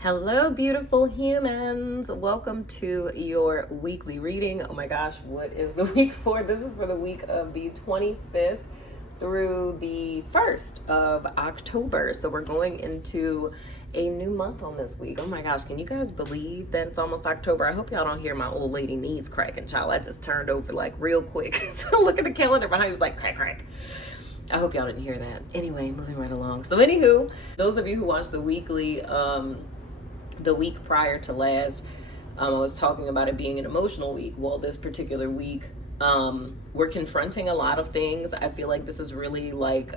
Hello, beautiful humans. Welcome to your weekly reading. Oh my gosh, what is the week for? This is for the week of the 25th through the 1st of October. So we're going into a new month on this week. Oh my gosh, can you guys believe that it's almost October? I hope y'all don't hear my old lady knees cracking, child. I just turned over like real quick. So look at the calendar behind me, it was like crack, crack. I hope y'all didn't hear that. Anyway, moving right along. So anywho, those of you who watch the weekly, the week prior to last, I was talking about it being an emotional week. Well, this particular week, we're confronting a lot of things. I feel like this is really like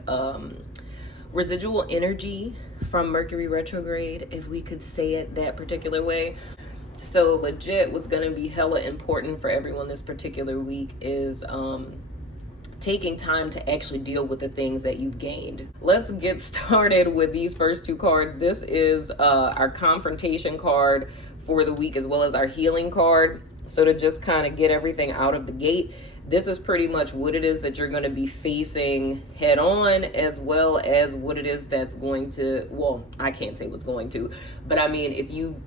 residual energy from Mercury retrograde, if we could say it that particular way. So legit, what's going to be hella important for everyone this particular week is taking time to actually deal with the things that you've gained. Let's get started with these first two cards. This is our confrontation card for the week, as well as our healing card. So to just kind of get everything out of the gate, this is pretty much what it is that you're going to be facing head on, as well as what it is that's going to, well, I can't say what's going to, but I mean, if you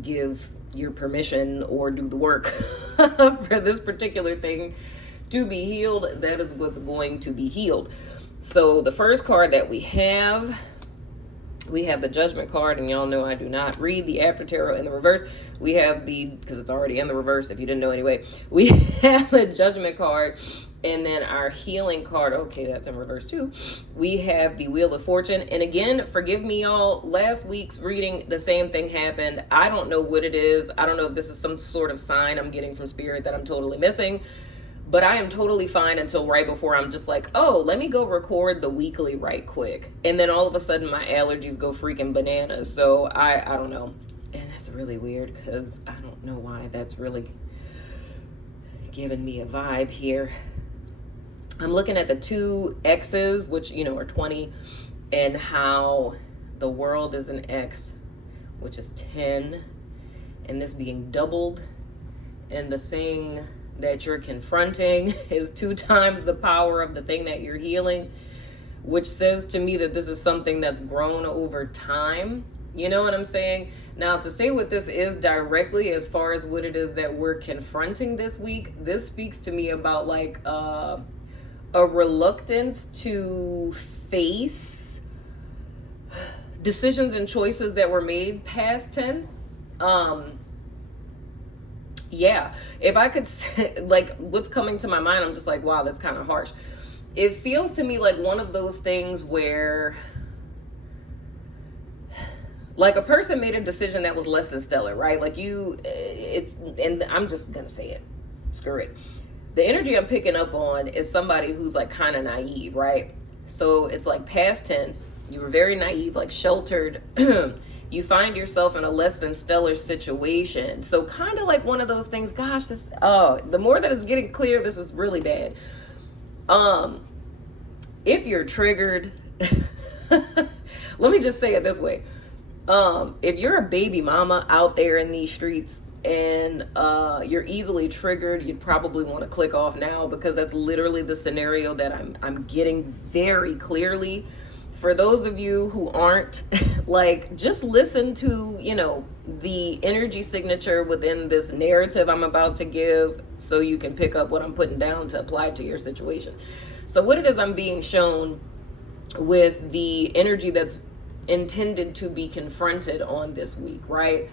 give your permission or do the work for this particular thing to be healed, that is what's going to be healed. So the first card that we have the Judgment card, and y'all know I do not read the After Tarot in the reverse. We have because it's already in the reverse if you didn't know anyway. We have the Judgment card, and then our healing card, okay, that's in reverse too. We have the Wheel of Fortune. And again, forgive me y'all, last week's reading, the same thing happened. I don't know what it is. I don't know if this is some sort of sign I'm getting from Spirit that I'm totally missing. But I am totally fine until right before I'm just like, oh, let me go record the weekly right quick. And then all of a sudden my allergies go freaking bananas. So I don't know. And that's really weird because I don't know why that's really giving me a vibe here. I'm looking at the two X's, which, are 20, and how the world is an X, which is 10. And this being doubled. And the thing that you're confronting is 2 times the power of the thing that you're healing, which says to me that this is something that's grown over time. You know what I'm saying? Now, to say what this is directly as far as what it is that we're confronting this week, this speaks to me about like a reluctance to face decisions and choices that were made past tense. Yeah, if I could say, like, what's coming to my mind, I'm just like, wow, that's kind of harsh. It feels to me like one of those things where, like, a person made a decision that was less than stellar, right? Like and I'm just gonna say it, screw it. The energy I'm picking up on is somebody who's like kind of naive, right? So it's like past tense, you were very naive, like sheltered. You find yourself in a less than stellar situation. So kind of like one of those things, gosh, the more that it's getting clear, this is really bad. If you're triggered, let me just say it this way. If you're a baby mama out there in these streets and you're easily triggered, you'd probably want to click off now, because that's literally the scenario that I'm getting very clearly. For those of you who aren't, like, just listen to, the energy signature within this narrative I'm about to give, so you can pick up what I'm putting down to apply to your situation. So what it is I'm being shown with the energy that's intended to be confronted on this week, right?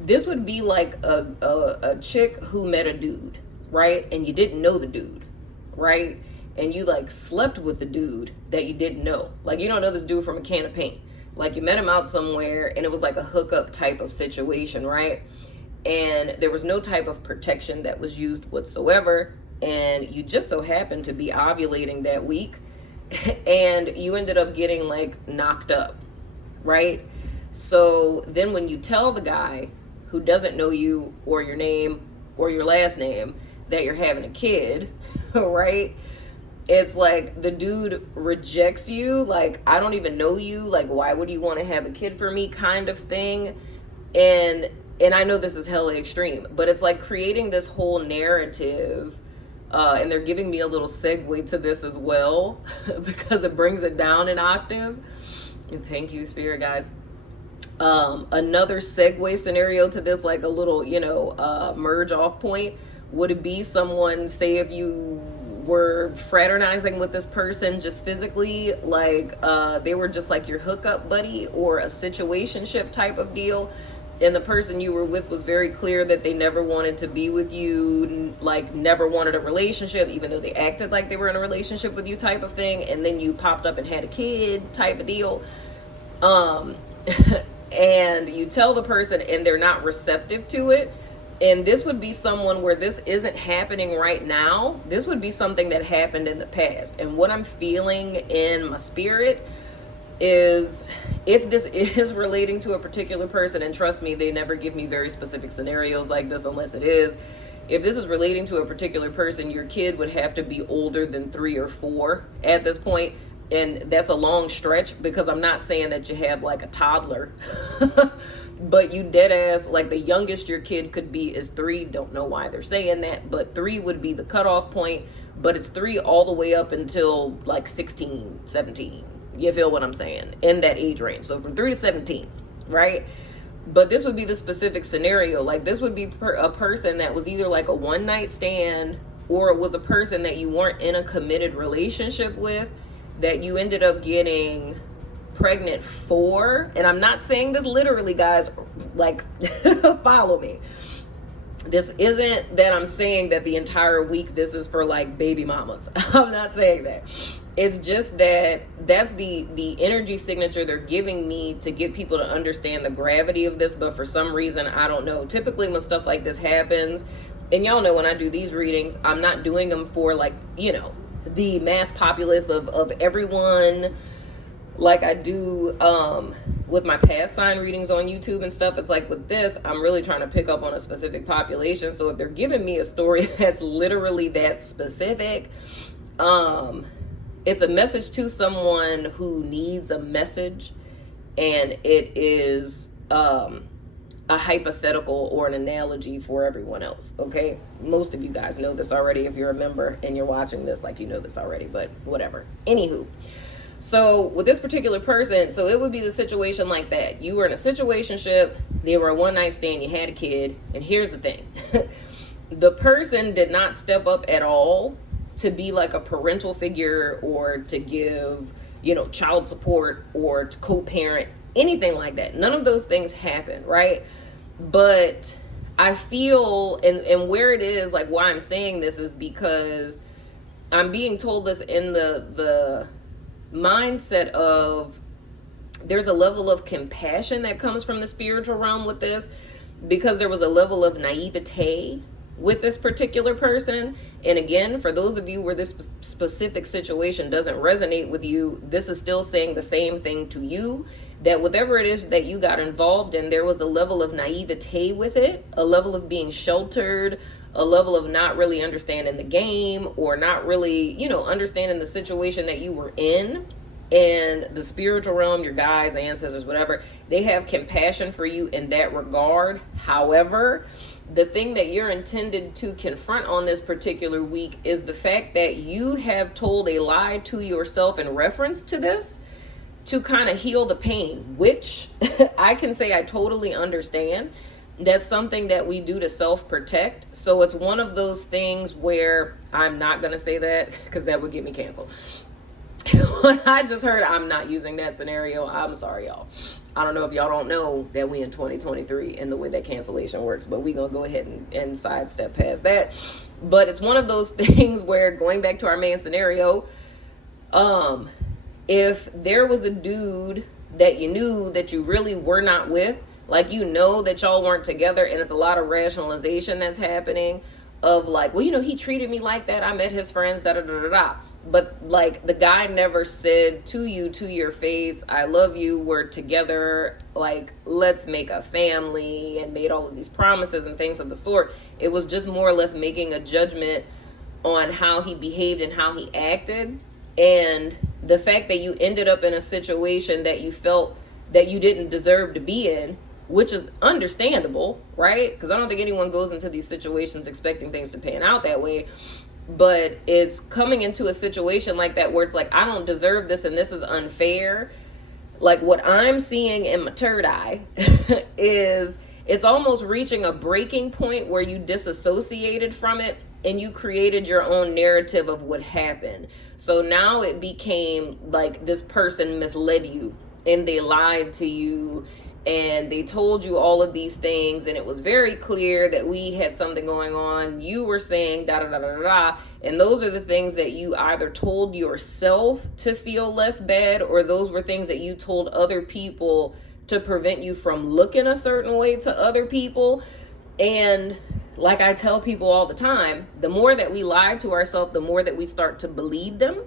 This would be like a chick who met a dude, right? And you didn't know the dude, right? And you like slept with the dude that you didn't know. Like, you don't know this dude from a can of paint. Like, you met him out somewhere and it was like a hookup type of situation, right? And there was no type of protection that was used whatsoever. And you just so happened to be ovulating that week and you ended up getting like knocked up, right? So then when you tell the guy who doesn't know you or your name or your last name that you're having a kid, right? It's like the dude rejects you, like, I don't even know you, like, why would you want to have a kid for me, kind of thing. And I know this is hella extreme, but it's like creating this whole narrative, and they're giving me a little segue to this as well, because it brings it down an octave. And thank you, spirit guides. Another segue scenario to this, like a little, merge off point, would it be someone, say if you were fraternizing with this person just physically, like they were just like your hookup buddy or a situationship type of deal, and the person you were with was very clear that they never wanted to be with you, like never wanted a relationship, even though they acted like they were in a relationship with you type of thing, and then you popped up and had a kid type of deal. And you tell the person and they're not receptive to it. And this would be someone where this isn't happening right now. This would be something that happened in the past. And what I'm feeling in my spirit is, if this is relating to a particular person, and trust me, they never give me very specific scenarios like this unless it is. If this is relating to a particular person, your kid would have to be older than 3 or 4 at this point. And that's a long stretch, because I'm not saying that you have like a toddler, but you dead ass, like the youngest your kid could be is 3. Don't know why they're saying that, but 3 would be the cutoff point. But it's 3 all the way up until like 16, 17. You feel what I'm saying? In that age range. So from 3 to 17, right? But this would be the specific scenario. Like this would be a person that was either like a one night stand, or it was a person that you weren't in a committed relationship with, that you ended up getting pregnant for. And I'm not saying this literally, guys, like follow me. This isn't that I'm saying that the entire week this is for like baby mamas. I'm not saying that. It's just that that's the energy signature they're giving me to get people to understand the gravity of this. But for some reason, I don't know. Typically when stuff like this happens, and y'all know when I do these readings, I'm not doing them for like, the mass populace of everyone, like I do with my past sign readings on YouTube and stuff. It's like with this, I'm really trying to pick up on a specific population. So if they're giving me a story that's literally that specific, it's a message to someone who needs a message, and it is a hypothetical or an analogy for everyone else. Okay, most of you guys know this already. If you're a member and you're watching this, like, you know this already, but whatever. Anywho, so with this particular person, so it would be the situation like that. You were in a situationship, they were a one night stand, you had a kid, and here's the thing. The person did not step up at all to be like a parental figure, or to give, child support, or to co-parent, anything like that. None of those things happen, right? But I feel, and where it is, like why I'm saying this is because I'm being told this in the mindset of, there's a level of compassion that comes from the spiritual realm with this, because there was a level of naivete with this particular person. And again, for those of you where this specific situation doesn't resonate with you, this is still saying the same thing to you, that whatever it is that you got involved in, there was a level of naivete with it, a level of being sheltered, a level of not really understanding the game, or not really, understanding the situation that you were in. And the spiritual realm, your guides, ancestors, whatever, they have compassion for you in that regard. However, the thing that you're intended to confront on this particular week is the fact that you have told a lie to yourself in reference to this, to kind of heal the pain, which I can say I totally understand. That's something that we do to self-protect. So it's one of those things where I'm not going to say that, because that would get me canceled. When I just heard, I'm not using that scenario. I'm sorry, y'all. I don't know if y'all don't know that we in 2023 and the way that cancellation works, but we gonna go ahead and sidestep past that. But it's one of those things where, going back to our main scenario, if there was a dude that you knew that you really were not with, like, that y'all weren't together, and it's a lot of rationalization that's happening of like, well, he treated me like that, I met his friends, da da da da da. But like, the guy never said to you, to your face, I love you, we're together, like, let's make a family, and made all of these promises and things of the sort. It was just more or less making a judgment on how he behaved and how he acted. And the fact that you ended up in a situation that you felt that you didn't deserve to be in, which is understandable, right? Because I don't think anyone goes into these situations expecting things to pan out that way. But it's coming into a situation like that where it's like, I don't deserve this and this is unfair. Like what I'm seeing in my third eye is it's almost reaching a breaking point where you disassociated from it and you created your own narrative of what happened. So now it became like this person misled you and they lied to you and they told you all of these things, and it was very clear that we had something going on. You were saying da da da da da, and those are the things that you either told yourself to feel less bad, or those were things that you told other people to prevent you from looking a certain way to other people. And like I tell people all the time, the more that we lie to ourselves, the more that we start to believe them.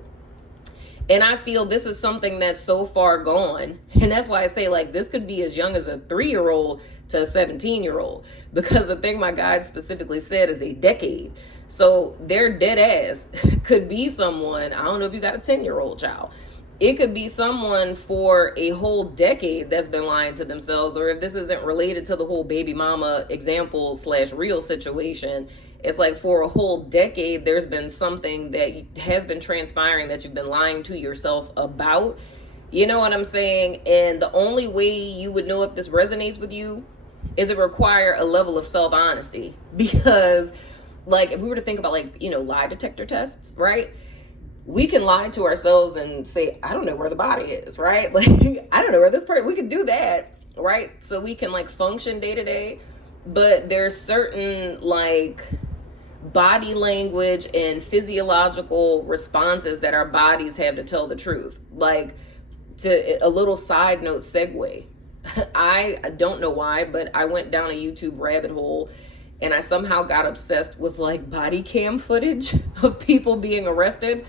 And I feel this is something that's so far gone. And that's why I say, like, this could be as young as a 3-year-old to a 17-year-old. Because the thing my guide specifically said is a decade. So their dead ass could be someone, I don't know if you got a 10-year-old child. It could be someone for a whole decade that's been lying to themselves. Or if this isn't related to the whole baby mama example / real situation, it's like for a whole decade, there's been something that has been transpiring that you've been lying to yourself about. You know what I'm saying? And the only way you would know if this resonates with you is it require a level of self-honesty. Because like if we were to think about like, lie detector tests, right? We can lie to ourselves and say, I don't know where the body is, right? Like, I don't know where this part, we could do that, right? So we can like function day to day, but there's certain like body language and physiological responses that our bodies have to tell the truth. Like, to a little side note segue, I don't know why, but I went down a YouTube rabbit hole and I somehow got obsessed with like body cam footage of people being arrested,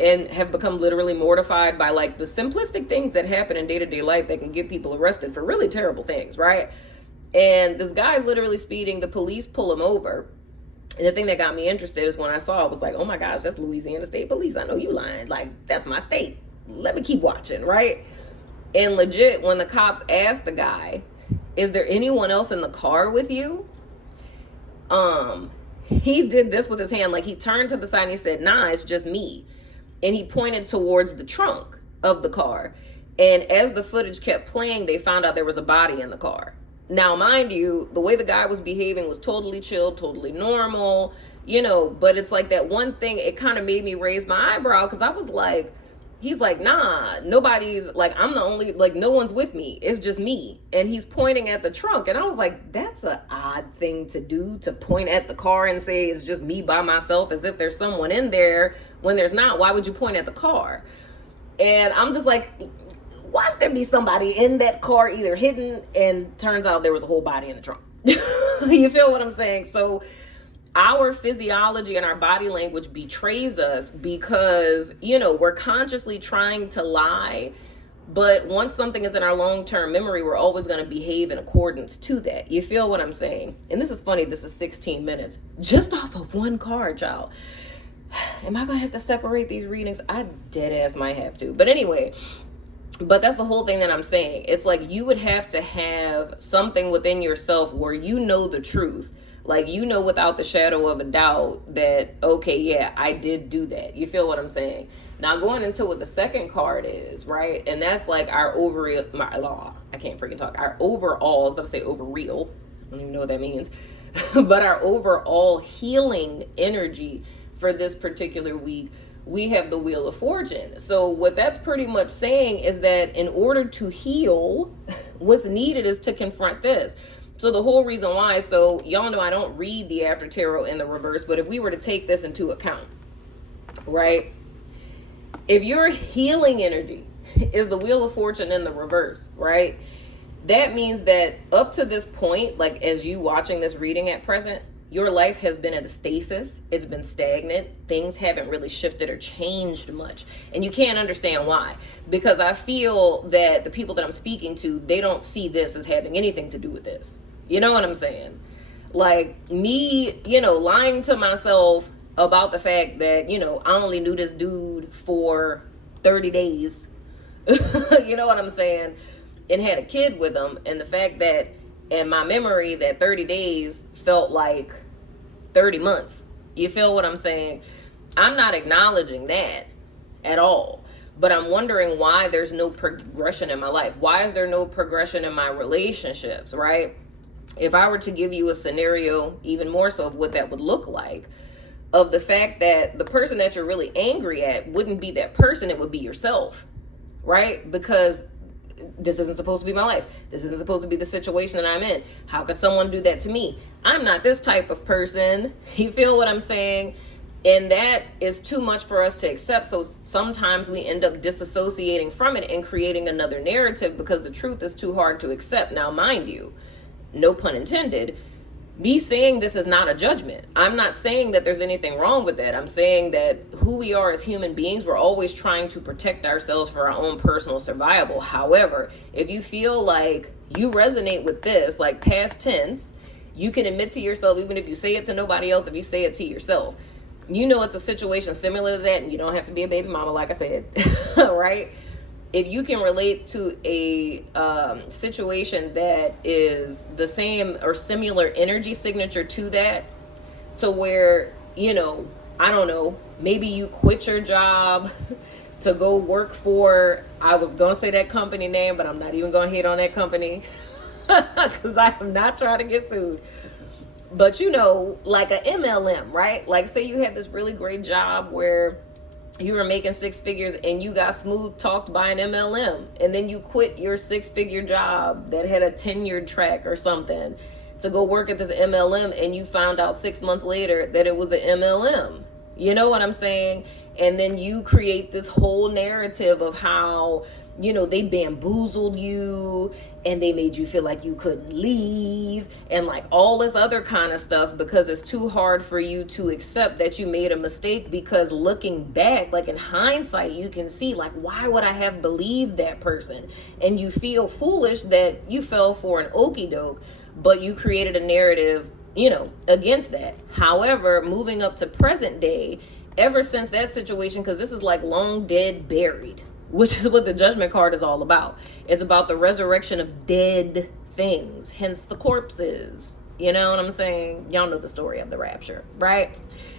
and have become literally mortified by like the simplistic things that happen in day-to-day life that can get people arrested for really terrible things, right? And this guy's literally speeding, the police pull him over. And the thing that got me interested is when I saw it was like, oh my gosh, that's Louisiana State Police. I know you lying. Like, that's my state. Let me keep watching, right? And legit, when the cops asked the guy, is there anyone else in the car with you? He did this with his hand. Like, he turned to the side and he said, nah, it's just me. And he pointed towards the trunk of the car. And as the footage kept playing, they found out there was a body in the car. Now, mind you, the way the guy was behaving was totally chill, totally normal, but it's like that one thing, it kind of made me raise my eyebrow, because I was like, he's like, nah, nobody's, like, I'm the only, like, no one's with me. It's just me. And he's pointing at the trunk. And I was like, that's an odd thing to do, to point at the car and say it's just me by myself, as if there's someone in there when there's not. Why would you point at the car? And I'm just like, watch there be somebody in that car either hidden, and turns out there was a whole body in the trunk. You feel what I'm saying? So our physiology and our body language betrays us because, we're consciously trying to lie. But once something is in our long-term memory, we're always going to behave in accordance to that. You feel what I'm saying? And this is funny. This is 16 minutes just off of one card, y'all. Am I going to have to separate these readings? I dead ass might have to. But anyway, but that's the whole thing that I'm saying. It's like you would have to have something within yourself where you know the truth. Like, without the shadow of a doubt that, okay, yeah, I did do that. You feel what I'm saying? Now, going into what the second card is, right? And that's like our I can't freaking talk. Our overall, I was about to say overreal. I don't even know what that means. But our overall healing energy for this particular week, we have the Wheel of Fortune. So what that's pretty much saying is that in order to heal, what's needed is to confront this. So the whole reason why, so y'all know I don't read the After Tarot in the reverse, but if we were to take this into account, right? If your healing energy is the Wheel of Fortune in the reverse, right? That means that up to this point, like as you watching this reading at present, your life has been at a stasis. It's been stagnant. Things haven't really shifted or changed much. And you can't understand why. Because I feel that the people that I'm speaking to, they don't see this as having anything to do with this. You know what I'm saying? Like me, lying to myself about the fact that, I only knew this dude for 30 days. You know what I'm saying? And had a kid with him. And the fact that in my memory that 30 days felt like 30 months. You feel what I'm saying? I'm not acknowledging that at all. but I'm wondering why there's no progression in my life. Why is there no progression in my relationships, right? If I were to give you a scenario, even more so of what that would look like, of the fact that the person that you're really angry at wouldn't be that person, it would be yourself, right? Because this isn't supposed to be my life. This isn't supposed to be the situation that I'm in. How could someone do that to me? I'm not this type of person. You feel what I'm saying? And that is too much for us to accept. So sometimes we end up disassociating from it and creating another narrative because the truth is too hard to accept. Now, mind you, no pun intended, me saying this is not a judgment. I'm not saying that there's anything wrong with that. I'm saying that who we are as human beings, we're always trying to protect ourselves for our own personal survival. However, if you feel like you resonate with this, like past tense, you can admit to yourself, even if you say it to nobody else, if you say it to yourself, you know it's a situation similar to that, and you don't have to be a baby mama, like I said, right? If you can relate to a situation that is the same or similar energy signature to that, to where, you know, I don't know, maybe you quit your job to go work for, I was going to say that company name, but I'm not even going to hit on that company because I am not trying to get sued. But, you know, like a MLM, right? Like, say you had this really great job where you were making six figures and you got smooth talked by an MLM, and then you quit your 6-figure job that had a tenured track or something to go work at this MLM, and you found out 6 months later that it was an MLM. You know what I'm saying? And then you create this whole narrative of how, you know, they bamboozled you and they made you feel like you couldn't leave and like all this other kind of stuff, because it's too hard for you to accept that you made a mistake. Because looking back, like in hindsight, you can see like, why would I have believed that person? And you feel foolish that you fell for an okie doke, but you created a narrative, you know, against that. However, moving up to present day, ever since that situation, because this is like long dead buried, which is what the judgment card is all about. It's about the resurrection of dead things, hence the corpses. You know what I'm saying? Y'all know the story of the rapture, right?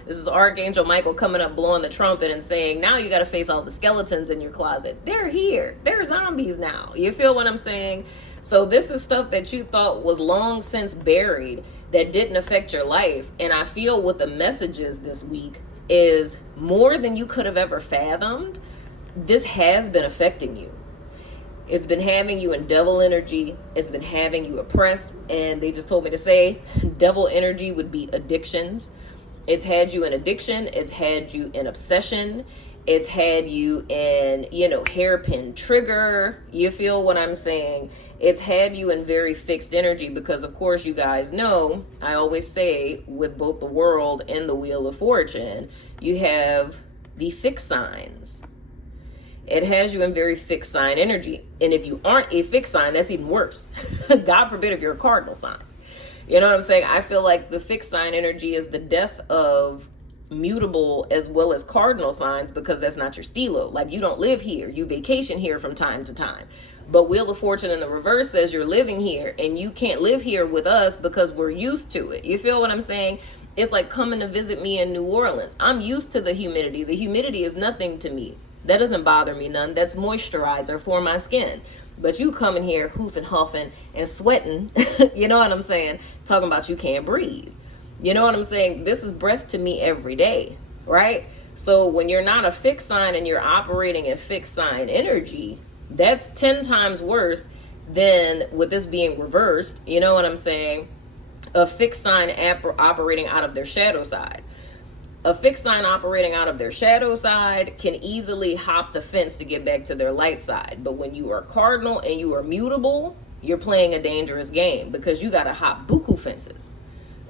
This is Archangel Michael coming up, blowing the trumpet and saying, now you got to face all the skeletons in your closet. They're here. They're zombies now. You feel what I'm saying? So this is stuff that you thought was long since buried that didn't affect your life. And I feel what the message is this week is more than you could have ever fathomed. This has been affecting you. It's been having you in devil energy. It's been having you oppressed. And they just told me to say devil energy would be addictions. It's had you in addiction. It's had you in obsession. It's had you in, you know, hairpin trigger. You feel what I'm saying? It's had you in very fixed energy because, of course, you guys know, I always say with both the world and the Wheel of Fortune, you have the fixed signs. It has you in very fixed sign energy. And if you aren't a fixed sign, that's even worse. God forbid if you're a cardinal sign. You know what I'm saying? I feel like the fixed sign energy is the death of mutable as well as cardinal signs, because that's not your stelo. Like, you don't live here. You vacation here from time to time. But Wheel of Fortune in the reverse says you're living here, and you can't live here with us because we're used to it. You feel what I'm saying? It's like coming to visit me in New Orleans. I'm used to the humidity. The humidity is nothing to me. That doesn't bother me none. That's moisturizer for my skin. But you coming here hoofing, huffing, and sweating, you know what I'm saying? Talking about you can't breathe. You know what I'm saying? This is breath to me every day, right? So when you're not a fixed sign and you're operating in fixed sign energy, that's 10 times worse than with this being reversed. You know what I'm saying? A fixed sign operating out of their shadow side. A fixed sign operating out of their shadow side can easily hop the fence to get back to their light side. But when you are cardinal and you are mutable, you're playing a dangerous game because you got to hop buku fences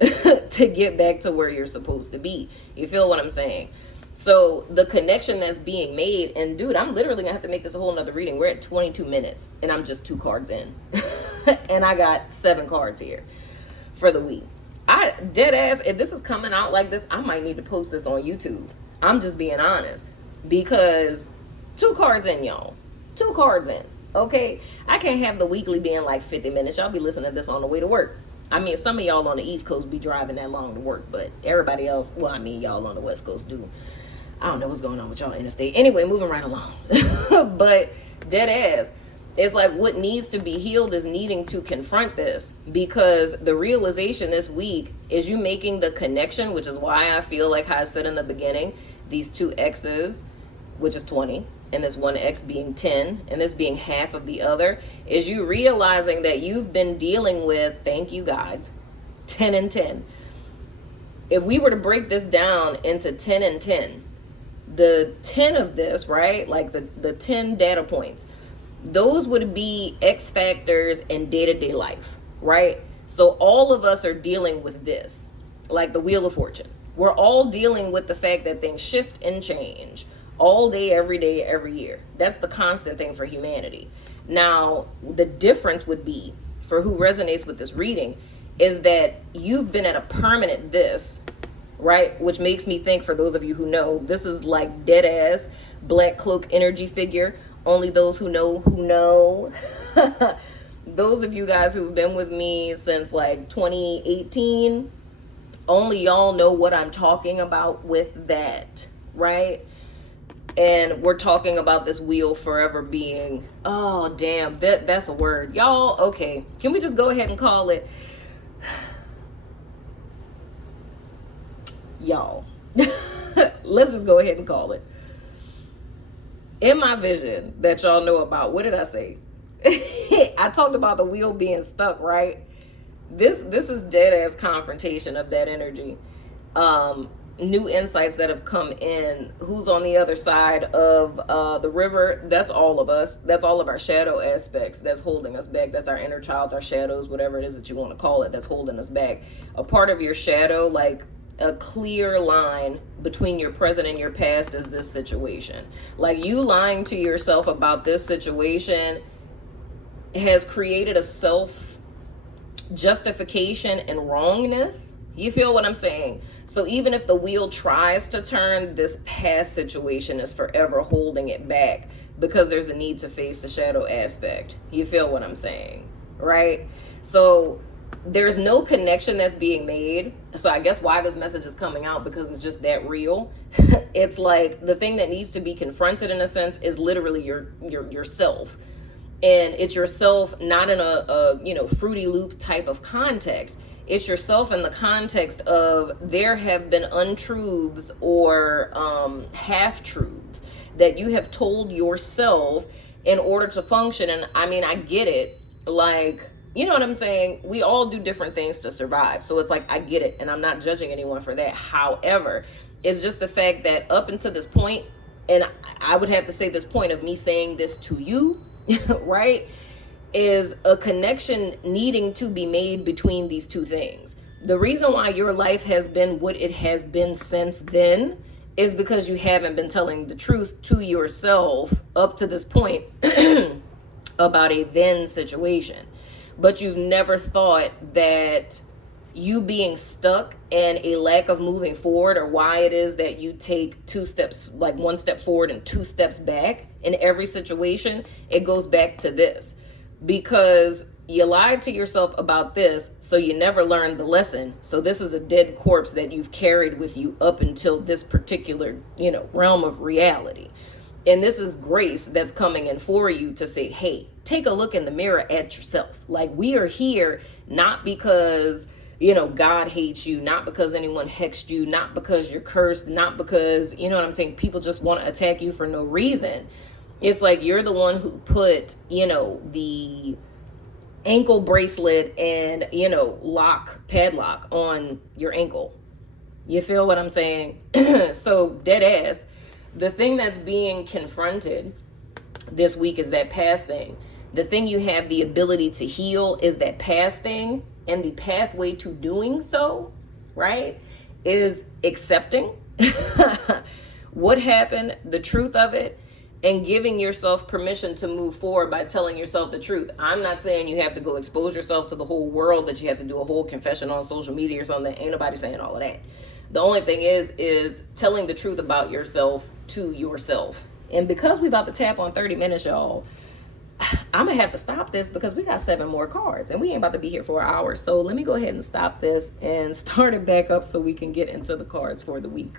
to get back to where you're supposed to be. You feel what I'm saying? So the connection that's being made, and dude, I'm literally gonna have to make this a whole nother reading. We're at 22 minutes and I'm just 2 cards in and I got 7 cards here for the week. I dead ass, if this is coming out like this, I might need to post this on YouTube. I'm just being honest, because 2 cards in, y'all. 2 cards in. Okay, I can't have the weekly being like 50 minutes. Y'all be listening to this on the way to work. I mean, some of y'all on the East Coast be driving that long to work, but everybody else, well, I mean, y'all on the West Coast do. I don't know what's going on with y'all interstate. Anyway, moving right along. But dead ass. It's like what needs to be healed is needing to confront this, because the realization this week is you making the connection, which is why I feel like how I said in the beginning, these two X's, which is 20, and this one X being 10, and this being half of the other, is you realizing that you've been dealing with, thank you guys, 10 and 10. If we were to break this down into 10 and 10, the 10 of this, right, like the 10 data points, those would be X factors in day-to-day life, right? So all of us are dealing with this, like the Wheel of Fortune. We're all dealing with the fact that things shift and change all day, every year. That's the constant thing for humanity. Now, the difference would be, for who resonates with this reading, is that you've been at a permanent this, right? Which makes me think, for those of you who know, this is like dead ass black cloak energy figure. Only those who know Those of you guys who've been with me since like 2018, only y'all know what I'm talking about with that, right? And we're talking about this wheel forever being, oh damn, that's a word, y'all. Okay, can we just go ahead and call it y'all? Let's just go ahead and call it. In my vision that y'all know about, what did I say? I talked about the wheel being stuck, right? This is dead ass confrontation of that energy. New insights that have come in. Who's on the other side of the river? That's all of us. That's all of our shadow aspects that's holding us back. That's our inner childs, our shadows, whatever it is that you want to call it, that's holding us back. A part of your shadow, like a clear line between your present and your past, is this situation. Like, you lying to yourself about this situation has created a self justification and wrongness. You feel what I'm saying? So even if the wheel tries to turn, this past situation is forever holding it back because there's a need to face the shadow aspect. You feel what I'm saying, right? So there's no connection that's being made. So I guess why this message is coming out, because it's just that real. It's like the thing that needs to be confronted, in a sense, is literally yourself. And it's yourself not in a Fruity Loop type of context. It's yourself in the context of there have been untruths or half-truths that you have told yourself in order to function. And I mean, I get it. Like, you know what I'm saying? We all do different things to survive. So it's like, I get it. And I'm not judging anyone for that. However, it's just the fact that up until this point, and I would have to say this point of me saying this to you, right, is a connection needing to be made between these two things. The reason why your life has been what it has been since then is because you haven't been telling the truth to yourself up to this point about a then situation. But you've never thought that you being stuck and a lack of moving forward, or why it is that you take two steps, like one step forward and two steps back in every situation, it goes back to this. Because you lied to yourself about this, so you never learned the lesson. So this is a dead corpse that you've carried with you up until this particular, realm of reality. And this is grace that's coming in for you to say, hey, take a look in the mirror at yourself. Like, we are here not because, God hates you, not because anyone hexed you, not because you're cursed, not because, people just want to attack you for no reason. It's like you're the one who put, the ankle bracelet and, padlock on your ankle. You feel what I'm saying? So dead ass, the thing that's being confronted this week is that past thing. The thing you have the ability to heal is that past thing, and the pathway to doing so, right, is accepting what happened, the truth of it, and giving yourself permission to move forward by telling yourself the truth. I'm not saying you have to go expose yourself to the whole world, that you have to do a whole confession on social media or something. Ain't nobody saying all of that. The only thing is telling the truth about yourself to yourself. And because we about to tap on 30 minutes, y'all, I'm going to have to stop this because we got 7 more cards and we ain't about to be here for an hour. So let me go ahead and stop this and start it back up so we can get into the cards for the week.